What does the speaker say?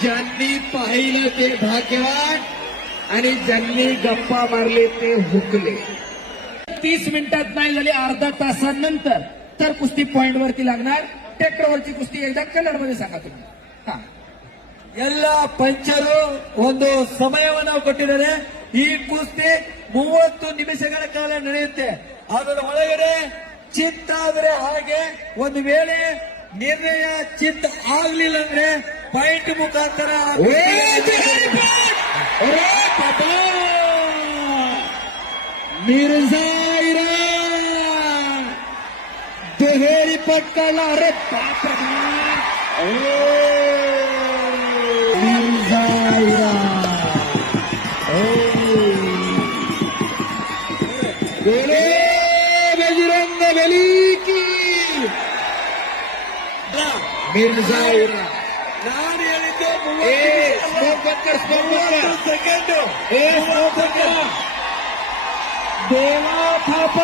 ज्यांनी पाहिलं ते भाग्यवान आणि ज्यांनी गप्पा मारले ते हुकले. 30 मिनिटात नाही झाली, अर्धा तासानंतर तर कुस्ती पॉइंट वरती लागणार. ट्रॅक्टरवरची कुस्ती एकदा कन्नडमध्ये सांगा तुम्ही. हा, ಎಲ್ಲ ಪಂಚರು ಒಂದು ಸಮಯವನ್ನು ನಾವು ಕೊಟ್ಟಿದ್ದಾರೆ. ಈ ಕುಸ್ತಿ 30 ನಿಮಿಷಗಳ ಕಾಲ ನಡೆಯುತ್ತೆ. ಅದರ ಒಳಗಡೆ ಚಿತ್ತ ಆದ್ರೆ ಹಾಗೆ, ಒಂದು ವೇಳೆ ನಿರ್ಣಯ ಚಿತ್ತ ಆಗ್ಲಿಲ್ಲ ಅಂದ್ರೆ ಪಾಯಿಂಟ್ ಮುಖಾಂತರ मिर्झा इराण दुहेरी पटकाला. अरे बाप रे, मिर्झा इराण. बोले बजरंग बली की. मिर्झा इराण. ನಾನು ಹೇಳಿದ್ದೆ सेकंड ದೇವಾ ಪಾಪ